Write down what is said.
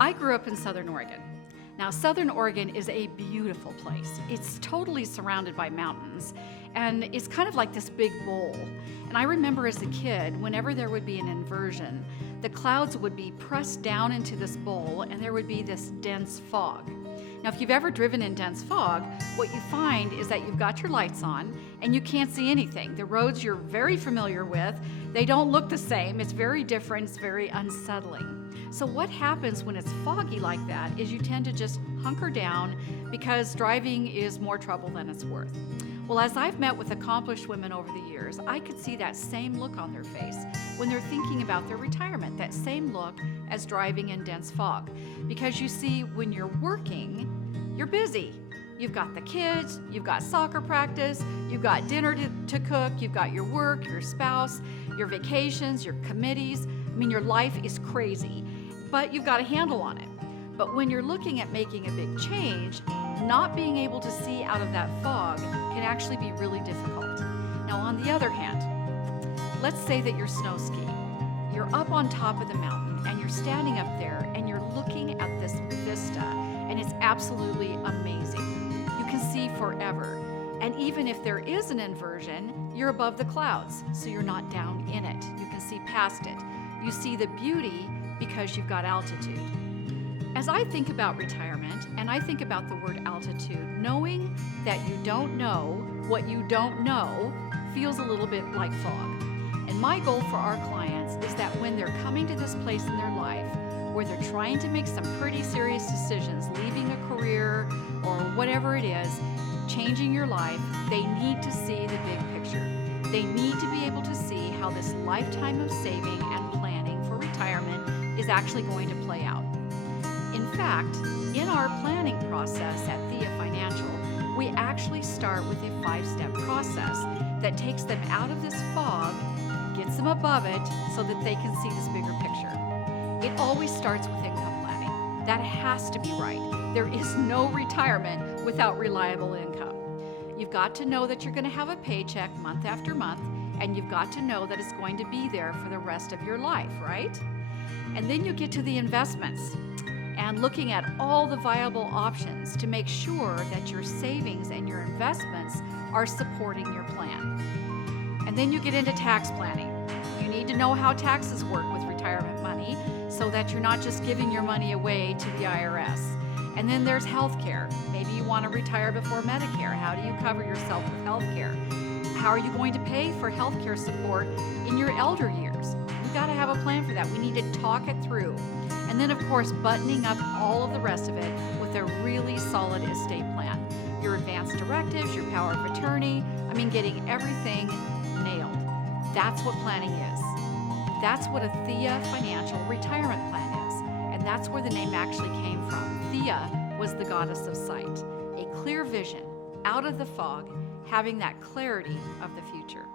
I grew up in Southern Oregon. Now, Southern Oregon is a beautiful place. It's totally surrounded by mountains, and it's kind of like this big bowl. And I remember as a kid, whenever there would be an inversion, the clouds would be pressed down into this bowl, and there would be this dense fog. Now, if you've ever driven in dense fog, what you find is that you've got your lights on, and you can't see anything. The roads you're very familiar with, they don't look the same. It's very different. It's very unsettling. So what happens when it's foggy like that is you tend to just hunker down because driving is more trouble than it's worth. Well, as I've met with accomplished women over the years, I could see that same look on their face when they're thinking about their retirement, that same look as driving in dense fog. Because you see, when you're working, you're busy. You've got the kids, you've got soccer practice, you've got dinner to cook, you've got your work, your spouse, your vacations, your committees. I mean, your life is crazy, but you've got a handle on it. But when you're looking at making a big change, not being able to see out of that fog can actually be really difficult. Now, on the other hand, let's say that you're snow skiing. You're up on top of the mountain and you're standing up there and you're looking at this vista, and it's absolutely amazing. You can see forever. And even if there is an inversion, you're above the clouds, so you're not down in it. You can see past it. You see the beauty because you've got altitude. As I think about retirement and I think about the word altitude, knowing that you don't know what you don't know feels a little bit like fog. And my goal for our clients is that when they're coming to this place in their life where they're trying to make some pretty serious decisions, leaving a career or whatever it is, changing your life, they need to see the big picture. They need to be able to see how this lifetime of saving and planning for retirement is actually going to play out. In fact, in our planning process at Theia Financial, we actually start with a 5-step process that takes them out of this fog, gets them above it so that they can see this bigger picture. It always starts with income planning. That has to be right. There is no retirement without reliable income. You've got to know that you're going to have a paycheck month after month, and you've got to know that it's going to be there for the rest of your life, right? And then you get to the investments and looking at all the viable options to make sure that your savings and your investments are supporting your plan. And then you get into tax planning. You need to know how taxes work with retirement money so that you're not just giving your money away to the IRS. And then there's healthcare. Maybe you want to retire before Medicare. How do you cover yourself with healthcare? How are you going to pay for healthcare support in your elder years? We've got to have a plan for that. We need to talk it through. And then, of course, buttoning up all of the rest of it with a really solid estate plan. Your advance directives, your power of attorney, getting everything nailed. That's what planning is. That's what a Theia Financial retirement plan is. And that's where the name actually came from. Theia was the goddess of sight. A clear vision, out of the fog, having that clarity of the future.